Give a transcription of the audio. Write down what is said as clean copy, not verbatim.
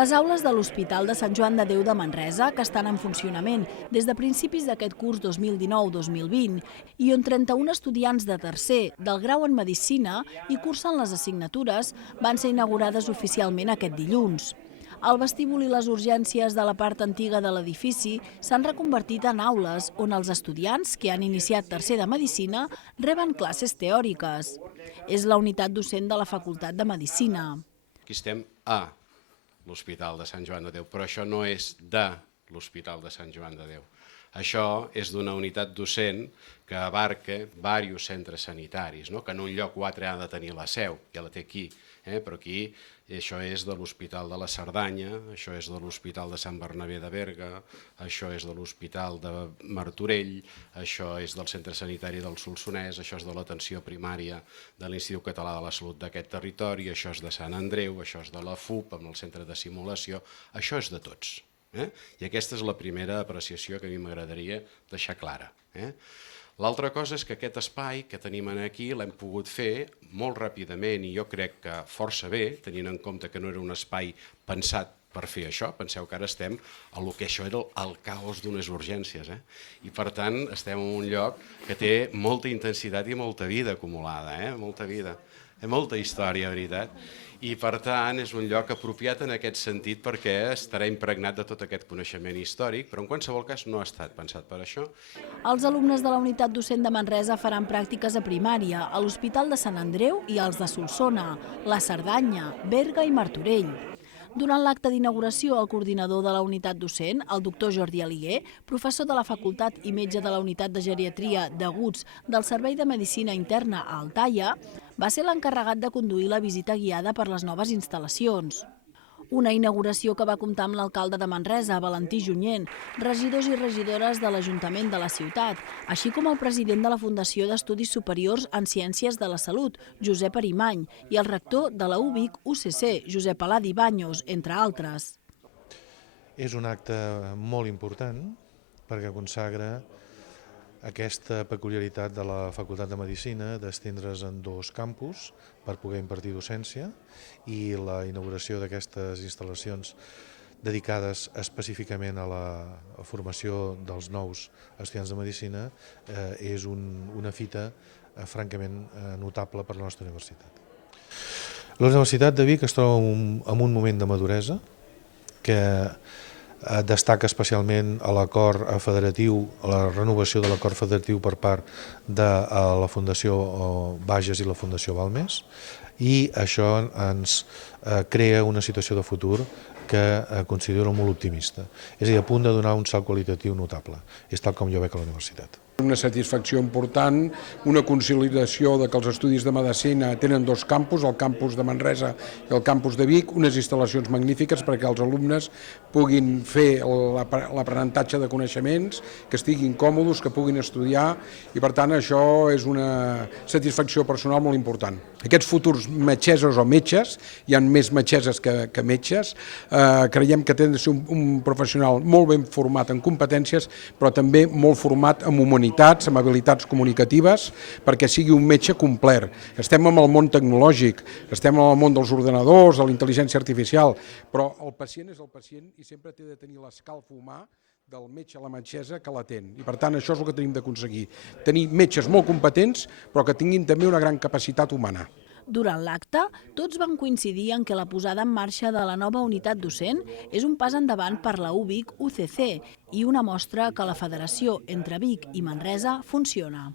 Les aules de l'Hospital de Sant Joan de Déu de Manresa, que estan en funcionament des de principis d'aquest curs 2019-2020 i on 31 estudiants de tercer del grau en Medicina hi cursen les assignatures, van ser inaugurades oficialment aquest dilluns. El vestíbul i les urgències de la part antiga de l'edifici s'han reconvertit en aules on els estudiants que han iniciat tercer de Medicina reben classes teòriques. És la unitat docent de la Facultat de Medicina. Aquí estem a l'Hospital de Sant Joan de Déu, però això no és de l'Hospital de Sant Joan de Déu. Això és d'una unitat docent que abarca diversos centres sanitaris, que en un lloc o altre ha de tenir la seu, ja la té aquí, però aquí això és de l'Hospital de la Cerdanya, això és de l'Hospital de Sant Bernabé de Berga, això és de l'Hospital de Martorell, això és del Centre Sanitari del Solsonès, això és de l'atenció primària de l'Institut Català de la Salut d'aquest territori, això és de Sant Andreu, això és de la FUP, amb el centre de simulació, això és de tots. I aquesta és la primera apreciació que a mi m'agradaria deixar clara. L'altra cosa és que aquest espai que tenim aquí l'hem pogut fer molt ràpidament i jo crec que força bé, tenint en compte que no era un espai pensat per fer això. Penseu que ara estem a lo que això era el caos d'unes urgències. I per tant estem en un lloc que té molta intensitat i molta vida acumulada, molta vida, molta història, veritat. I per tant és un lloc apropiat en aquest sentit perquè estarà impregnat de tot aquest coneixement històric, però en qualsevol cas no ha estat pensat per això. Els alumnes de la unitat docent de Manresa faran pràctiques a primària a l'Hospital de Sant Andreu i als de Solsona, la Cerdanya, Berga i Martorell. Durant l'acte d'inauguració, el coordinador de la unitat docent, el doctor Jordi Aliguer, professor de la facultat i metge de la unitat de geriatria d'aguts del Servei de Medicina Interna a Altaia, va ser l'encarregat de conduir la visita guiada per les noves instal·lacions. Una inauguració que va comptar amb l'alcalde de Manresa, Valentí Junyent, regidors i regidores de l'Ajuntament de la ciutat, així com el president de la Fundació d'Estudis Superiors en Ciències de la Salut, Josep Arimany, i el rector de la UVic UCC, Josep Aladi Baños, entre altres. És un acte molt important perquè consagra aquesta peculiaritat de la Facultat de Medicina d'estendre's en 2 campus per poder impartir docència i la inauguració d'aquestes instal·lacions dedicades específicament a la formació dels nous estudiants de Medicina és una fita francament notable per la nostra universitat. La Universitat de Vic es troba en un moment de maduresa que destaca especialment l'acord federatiu, la renovació de l'acord federatiu per part de la Fundació Bages i la Fundació Balmes, i això ens crea una situació de futur que considero molt optimista. És a dir, a punt de donar un salt qualitatiu notable. És tal com jo veig a la universitat. Una satisfacció important, una consolidació de que els estudis de Medicina tenen 2 campus, el campus de Manresa i el campus de Vic, unes instal·lacions magnífiques perquè els alumnes puguin fer l'aprenentatge de coneixements, que estiguin còmodes, que puguin estudiar, i per tant això és una satisfacció personal molt important. Aquests futurs metgesses o metges, hi ha més metgesses que metges, creiem que tenen de ser un professional molt ben format en competències, però també molt format en humanitat, amb habilitats comunicatives, perquè sigui un metge complet. Estem en el món tecnològic, estem en el món dels ordenadors, de la intel·ligència artificial, però el pacient és el pacient i sempre té de tenir l'escalf humà del metge a la metgessa que l'atén. I per tant això és el que tenim d'aconseguir, tenir metges molt competents però que tinguin també una gran capacitat humana. Durant l'acte, tots van coincidir en que la posada en marxa de la nova unitat docent és un pas endavant per la UVic UCC i una mostra que la federació entre Vic i Manresa funciona.